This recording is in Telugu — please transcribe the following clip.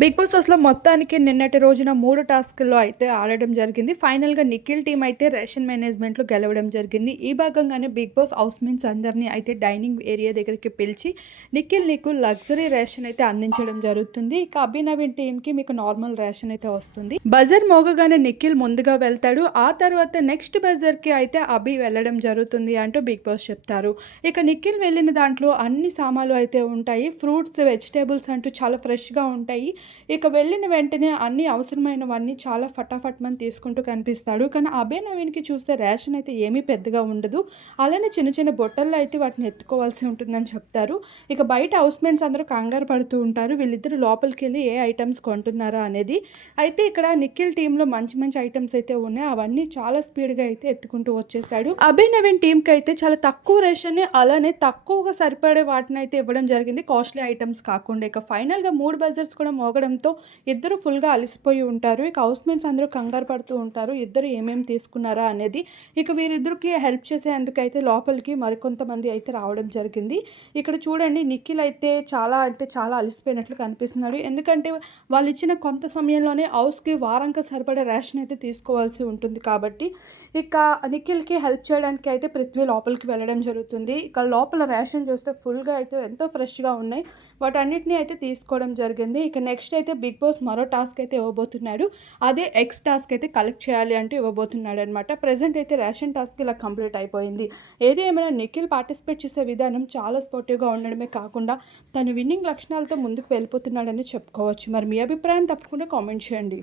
బిగ్ బాస్ హౌస్లో మొత్తానికి నిన్నటి రోజున మూడు టాస్క్లో అయితే ఆడడం జరిగింది. ఫైనల్గా నిఖిల్ టీం అయితే రేషన్ మేనేజ్మెంట్లో గెలవడం జరిగింది. ఈ భాగంగానే బిగ్ బాస్ హౌస్ మేట్స్ అందరినీ అయితే డైనింగ్ ఏరియా దగ్గరికి పిలిచి నిఖిల్ నీకు లగ్జరీ రేషన్ అయితే అందించడం జరుగుతుంది. ఇక అభినవీన్ టీంకి మీకు నార్మల్ రేషన్ అయితే వస్తుంది. బజర్ మోగగానే నిఖిల్ ముందుగా వెళ్తాడు. ఆ తర్వాత నెక్స్ట్ బజర్కి అయితే అభి వెళ్ళడం జరుగుతుంది అంటూ బిగ్ బాస్ చెప్తారు. ఇక నిఖిల్ వెళ్ళిన దాంట్లో అన్ని సామాన్లు అయితే ఉంటాయి. ఫ్రూట్స్ వెజిటేబుల్స్ అంటూ చాలా ఫ్రెష్గా ఉంటాయి. ఇక వెళ్ళిన వెంటనే అన్ని అవసరమైనవన్నీ చాలా ఫటాఫట్ మనం తీసుకుంటూ కనిపిస్తాడు. కానీ అభయ నవీన్కి చూస్తే రేషన్ అయితే ఏమీ పెద్దగా ఉండదు. అలానే చిన్న చిన్న బొట్టల్లో అయితే వాటిని ఎత్తుకోవాల్సి ఉంటుందని చెప్తారు. ఇక బయట హౌస్మెంట్స్ అందరూ కంగారు పడుతూ ఉంటారు. వీళ్ళిద్దరు లోపలికి వెళ్ళి ఏ ఐటమ్స్ కొంటున్నారా అనేది. అయితే ఇక్కడ నిఖిల్ టీంలో మంచి మంచి ఐటమ్స్ అయితే ఉన్నాయి. అవన్నీ చాలా స్పీడ్గా అయితే ఎత్తుకుంటూ వచ్చేసాడు. అభయ్ నవీన్ టీంకి అయితే చాలా తక్కువ రేషన్ అలానే తక్కువగా సరిపడే వాటిని అయితే ఇవ్వడం జరిగింది. కాస్ట్లీ ఐటమ్స్ కాకుండా. ఇక ఫైనల్గా మూడు బజర్స్ కూడా మోగడంతో ఇద్దరు ఫుల్గా అలసిపోయి ఉంటారు. ఇక హౌస్మేట్స్ అందరూ కంగారు పడుతూ ఉంటారు. ఇద్దరు ఏమేమి తీసుకున్నారా అనేది ఇక వీరిద్దరికి హెల్ప్ చేసేందుకైతే లోపలికి మరికొంతమంది అయితే రావడం జరిగింది. ఇక్కడ చూడండి నిఖిల్ అయితే చాలా అంటే చాలా అలసిపోయినట్లు కనిపిస్తున్నాడు. ఎందుకంటే వాళ్ళు ఇచ్చిన కొంత సమయంలోనే హౌస్కి వారంకి సరిపడే రేషన్ అయితే తీసుకోవాల్సి ఉంటుంది కాబట్టి ఇక నిఖిల్కి హెల్ప్ చేయడానికి అయితే పృథ్వీ లోపలికి వెళ్ళడం జరుగుతుంది. ఇక లోపల రేషన్ చూస్తే ఫుల్గా అయితే ఎంతో ఫ్రెష్గా ఉన్నాయి. వాటన్నిటిని అయితే తీసుకోవడం జరిగింది. ఇక నెక్స్ట్ అయితే బిగ్ బాస్ మరో టాస్క్ అయితే ఇవ్వబోతున్నాడు. అదే ఎక్స్ టాస్క్ అయితే కలెక్ట్ చేయాలి అంటూ ఇవ్వబోతున్నాడు అనమాట ప్రజెంట్ అయితే రేషన్ టాస్క్ ఇలా కంప్లీట్ అయిపోయింది. ఏది ఏమైనా నిఖిల్ పార్టిసిపేట్ చేసే విధానం చాలా స్పోర్టివ్గా ఉండడమే కాకుండా తను విన్నింగ్ లక్షణాలతో ముందుకు వెళ్ళిపోతున్నాడని చెప్పుకోవచ్చు. మరి మీ అభిప్రాయం తప్పకుండా కామెంట్ చేయండి.